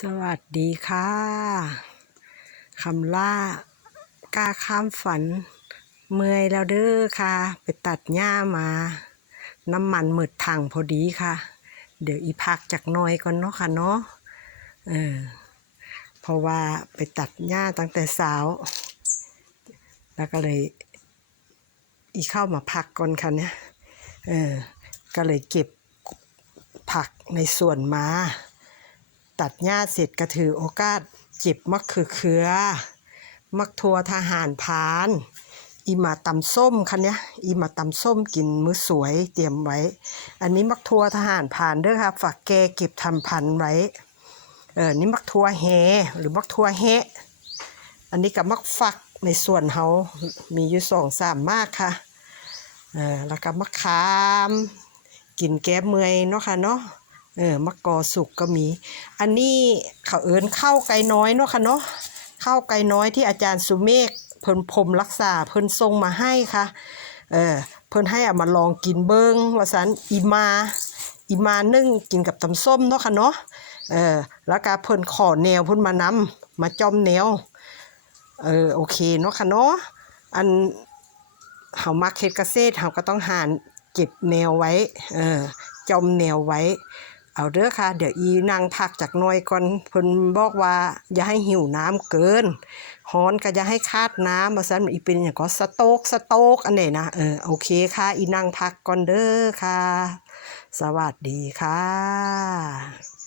สวัสดีค่ะคำล่ากล้าข้ามฝัน เมื่อยแล้วเด้อค่ะ ไปตัดหญ้ามา น้ำมันหมดถังพอดีค่ะ เดี๋ยวอีพักจากน้อยก่อนเนาะค่ะเนาะเออเพราะว่าไปตัดหญ้าตั้งแต่เช้าแล้วก็เลย อีเข้ามาพักก่อนค่ะเนี่ยเออก็เลยเก็บผักในสวนมา ตัดหญ้าเสร็จก็ถือโอกาสเจ็บมักคือเขือ มักทัวทหารพานอีมาตำส้มคันเนี้ยอีมาตำส้มกินมื้อสวยเตรียมไว้ อันนี้มักทัวทหารพรานเด้อค่ะฝากแกเก็บทำพันไว้เออนี่มักทัวแฮหรือมักทัวแฮอันนี้กับมักฟักในส่วนเฮามีอยู่สองสามมากค่ะเออแล้วก็มะขาม กินแก้เมื่อยเนาะค่ะเนาะ เออมะกอสุกก็มี อันนี้เขาเอินข้าวไก่น้อยเนาะค่ะเนาะข้าวไก่น้อยที่อาจารย์สุเมฆเพิ่นพรมรักษาเพิ่นส่งมาให้ค่ะ เออเพิ่นให้เอามาลองกินเบิงว่าสันอีมาอีมานึ่งกินกับตำส้มเนาะค่ะเนาะเออแล้วก็เพิ่นขอแนวเพิ่นมานำมาจอมแนวเออโอเคเนาะค่ะเนาะอันเฮามักเฮ็ดเกษตรเฮาก็ต้องหารเก็บแนวไว้เออจอมแนวไว้ เอาเด้อค่ะ เดี๋ยวอีนั่งพักจากน้อยก่อนเพิ่นบอกว่า อย่าให้หิวน้ำเกินฮ้อนก็อย่าให้คาดน้ำมาซั่นอีเป็นอย่างก็สโต๊กสโต๊กอันนี้นะเออโอเคค่ะ อีนั่งพักก่อนเด้อค่ะ สวัสดีค่ะ